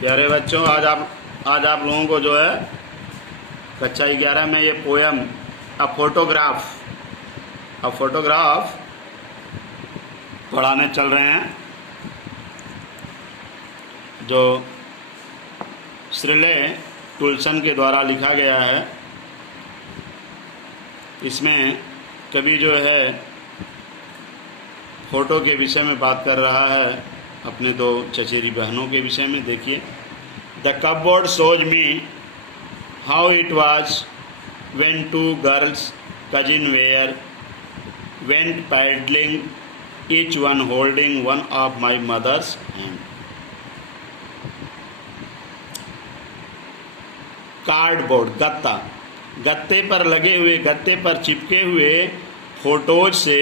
प्यारे बच्चों, आज आप लोगों को जो है कक्षा 11 में ये पोयम अ फोटोग्राफ पढ़ाने चल रहे हैं, जो श्रीले टुल्सन के द्वारा लिखा गया है। इसमें कवि जो है फ़ोटो के विषय में बात कर रहा है, अपने दो चचेरी बहनों के विषय में। देखिए, the cupboard shows me how it was when two girls cousin were went paddling, each one holding one of my mother's hand. Cardboard, गत्ते पर लगे हुए, गत्ते पर चिपके हुए फोटोज से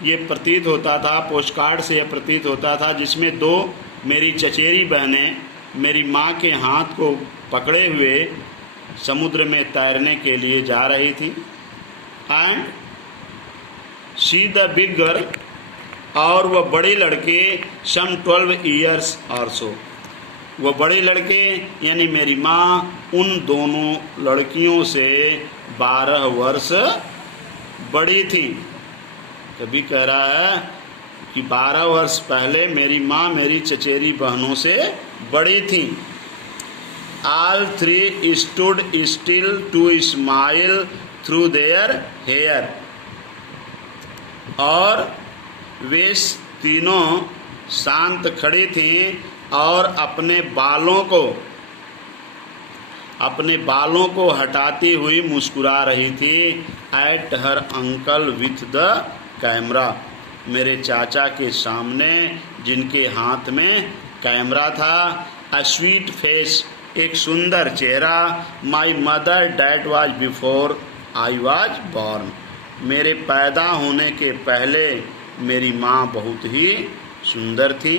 ये प्रतीत होता था, पोस्टकार्ड से यह प्रतीत होता था, जिसमें दो मेरी चचेरी बहनें मेरी माँ के हाथ को पकड़े हुए समुद्र में तैरने के लिए जा रही थी। And she the big girl, और वह बड़ी लड़के सम 12 ईयर्स और सो, वह बड़ी लड़के यानी मेरी माँ उन दोनों लड़कियों से 12 वर्ष बड़ी थी। कभी कह रहा है कि 12 वर्ष पहले मेरी माँ मेरी चचेरी बहनों से बड़ी थी। All three stood still to smile through their hair, और वे तीनों शांत खड़ी थीं और अपने बालों को हटाती हुई मुस्कुरा रही थी। At her uncle with the camera, मेरे चाचा के सामने जिनके हाथ में कैमरा था। अ स्वीट फेस, एक सुंदर चेहरा। My mother that was before I was born, मेरे पैदा होने के पहले मेरी माँ बहुत ही सुंदर थी।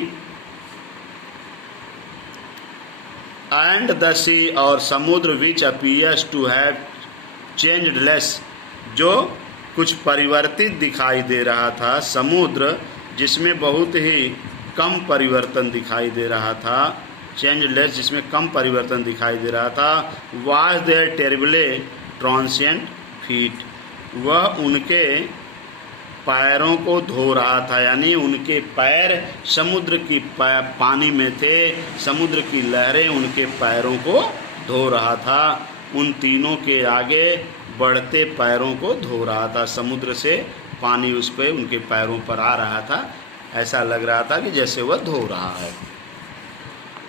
एंड द सी, और समुद्र which appears to have changed less, जो कुछ परिवर्तित दिखाई दे रहा था। समुद्र जिसमें बहुत ही कम परिवर्तन दिखाई दे रहा था, चेंजलेस जिसमें कम परिवर्तन दिखाई दे रहा था। वाज देयर टेरिबले ट्रांसिएंट फीट, वह उनके पैरों को धो रहा था, यानी उनके पैर समुद्र की पानी में थे, समुद्र की लहरें उनके पैरों को धो रहा था। उन तीनों के आगे बढ़ते पैरों को धो रहा था, समुद्र से पानी उस पर उनके पैरों पर आ रहा था, ऐसा लग रहा था कि जैसे वह धो रहा है।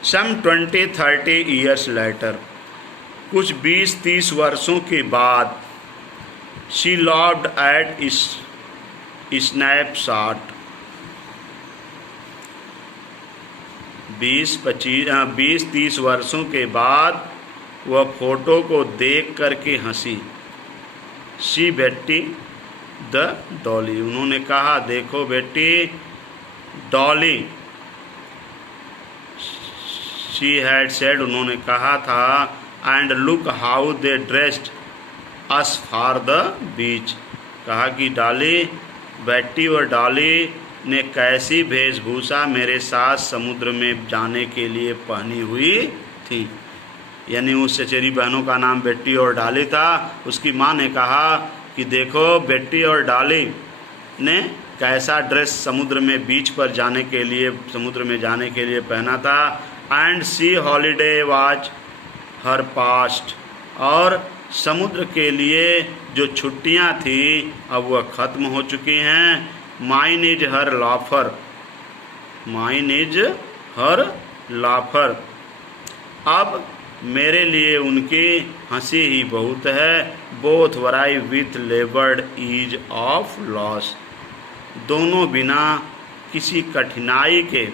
सम 20-30 ईयर्स लेटर, कुछ 20-30 वर्षों के बाद। शी लव्ड एट स्नैपशॉट, 20-30 वर्षों के बाद वह फोटो को देख करके हंसी। शी बेटी द डॉली, उन्होंने कहा देखो बेटी डॉली। शी हैड सेड, उन्होंने कहा था। And look how they dressed us for the beach, कहा कि डॉली, बेटी और डॉली ने कैसी वेशभूषा मेरे साथ समुद्र में जाने के लिए पहनी हुई थी। यानी उस चचेरी बहनों का नाम बेटी और डॉली था। उसकी माँ ने कहा कि देखो बेटी और डॉली ने कैसा ड्रेस समुद्र में बीच पर जाने के लिए, समुद्र में जाने के लिए पहना था। And C holiday was her past, और समुद्र के लिए जो छुट्टियां थी अब वह ख़त्म हो चुकी हैं। Mine is her laughter, mine is her laughter, अब मेरे लिए उनकी हंसी ही बहुत है। Both weary with laboured ease of loss, दोनों बिना किसी कठिनाई के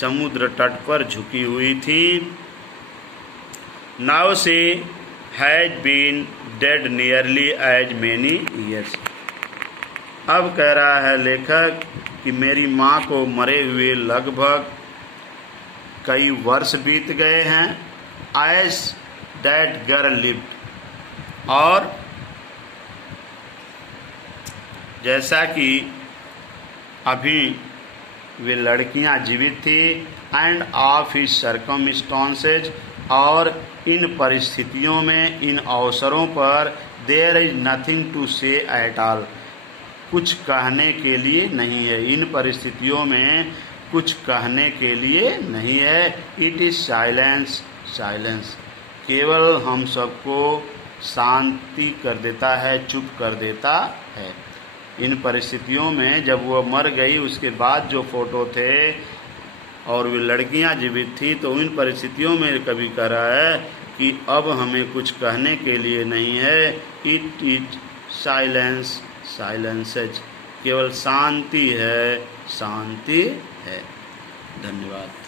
समुद्र तट पर झुकी हुई थी। Now she has been dead nearly as many years, अब कह रहा है लेखक कि मेरी माँ को मरे हुए लगभग कई वर्ष बीत गए हैं। एज दैट गर्ल लिव्ड, और जैसा कि अभी वे लड़कियां जीवित थी, एंड ऑफ हिज सर्कमस्टांसेज, और इन परिस्थितियों में, इन अवसरों पर, देयर इज नथिंग टू से एट ऑल, कुछ कहने के लिए नहीं है। इन परिस्थितियों में कुछ कहने के लिए नहीं है। इट इज साइलेंस, साइलेंस केवल हम सबको शांति कर देता है, चुप कर देता है। इन परिस्थितियों में जब वो मर गई, उसके बाद जो फोटो थे और वे लड़कियां जीवित थी, तो इन परिस्थितियों में कवि कह रहा है कि अब हमें कुछ कहने के लिए नहीं है। इट साइलेंस, साइलेंसेज, केवल शांति है, शांति है। धन्यवाद।